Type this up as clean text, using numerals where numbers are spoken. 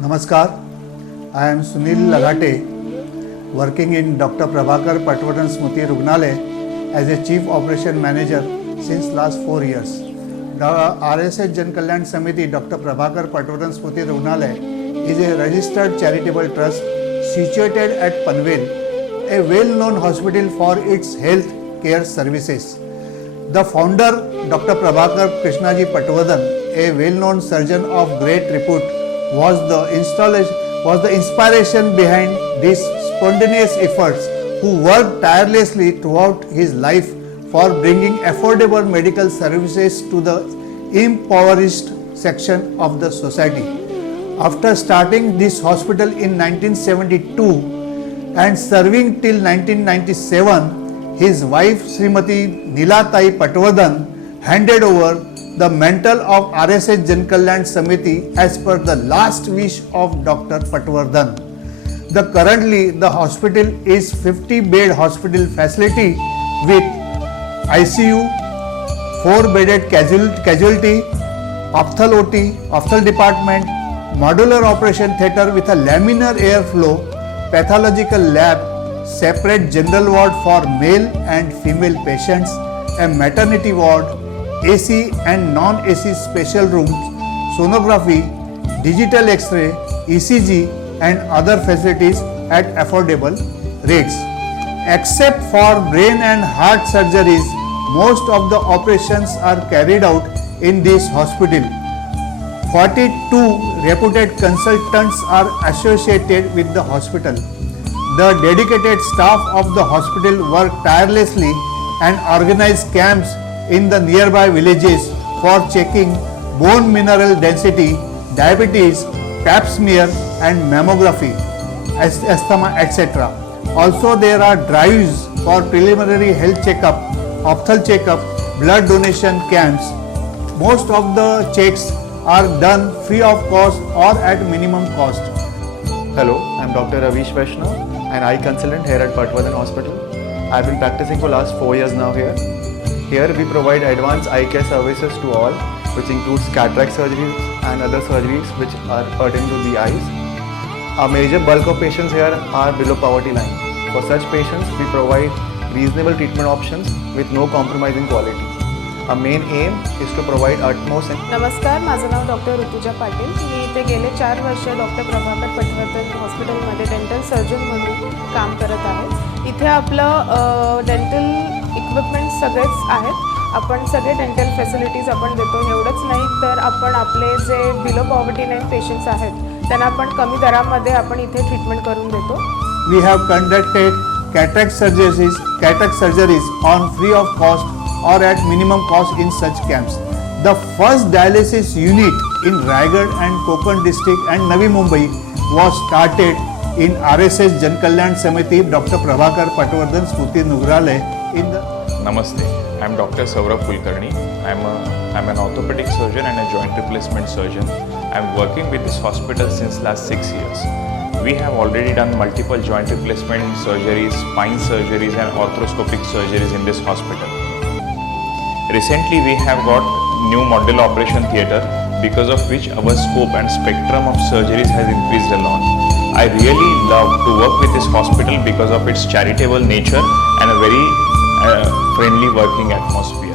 Namaskar, I am Sunil Lagate, working in Dr. Prabhakar Patwardhan Smruti Rugnalaya as a Chief Operation Manager since last 4 years. The RSS Jan Kalyan Samiti Dr. Prabhakar Patwardhan Smruti Rugnalaya is a registered charitable trust situated at Panvel, a well-known hospital for its health care services. The founder, Dr. Prabhakar Krishnaji Patwardhan, a well-known surgeon of great repute, was the inspiration behind these spontaneous efforts, who worked tirelessly throughout his life for bringing affordable medical services to the impoverished section of the society. After starting this hospital in 1972 and serving till 1997, his wife Srimati Nilatai Patwardhan handed over the mantle of RSS Jan Kalyan Samiti as per the last wish of Dr. Patwardhan. Currently the hospital is 50-bed hospital facility with ICU, 4-bedded casualty, ophthalmology department, modular operation theatre with a laminar airflow, pathological lab, separate general ward for male and female patients, a maternity ward, AC and non-AC special rooms, sonography, digital X-ray, ECG and other facilities at affordable rates. Except for brain and heart surgeries, most of the operations are carried out in this hospital. 42 reputed consultants are associated with the hospital. The dedicated staff of the hospital work tirelessly and organize camps in the nearby villages for checking bone mineral density, diabetes, pap smear and mammography, asthma, etc. Also there are drives for preliminary health checkup, opthal checkup, blood donation camps. Most of the checks are done free of cost or at minimum cost. Hello, I am Dr. Ravish Vaishnav, an eye consultant here at Patwardhan Hospital. I have been practicing for last 4 years now here. Here we provide advanced eye care services to all, which includes cataract surgeries and other surgeries which are pertaining to the eyes. A major bulk of patients here are below poverty line. For such patients, we provide reasonable treatment options with no compromising quality. Our main aim is to provide utmost. नमस्कार, माझं नाव doctor Rutuja Patil. मी इथे गेले 4 वर्ष doctor Prabhakar Patwardhan हॉस्पिटलमध्ये dental surgeon म्हणून काम करत आहे. इथे आपलं डेंटल इक्विपमेंट सगळेच आहेत. आपण सगळे डेंटल फॅसिलिटीज आपण देतो. एवढंच नाही तर आपण आपले जे बिलो पॉवर्टी लाईन पेशंट्स आहेत त्यांना आपण कमी दरामध्ये आपण इथे ट्रीटमेंट करून देतो. We have conducted cataract surgeries on free of cost or at minimum cost in such camps. The first dialysis unit in Raigad and Konkan district and Navi Mumbai was started in RSS Jan Kalyan Samiti Dr. Prabhakar Patwardhan Smruti Rugnalaya in the. Namaste, I am Dr. Saurabh Kulkarni. I am an orthopedic surgeon and a joint replacement surgeon. I am working with this hospital since last 6 years. We have already done multiple joint replacement surgeries, spine surgeries and arthroscopic surgeries in this hospital. Recently we have got new modular operation theatre, because of which our scope and spectrum of surgeries has increased a lot. I really love to work with this hospital because of its charitable nature and a very friendly working atmosphere.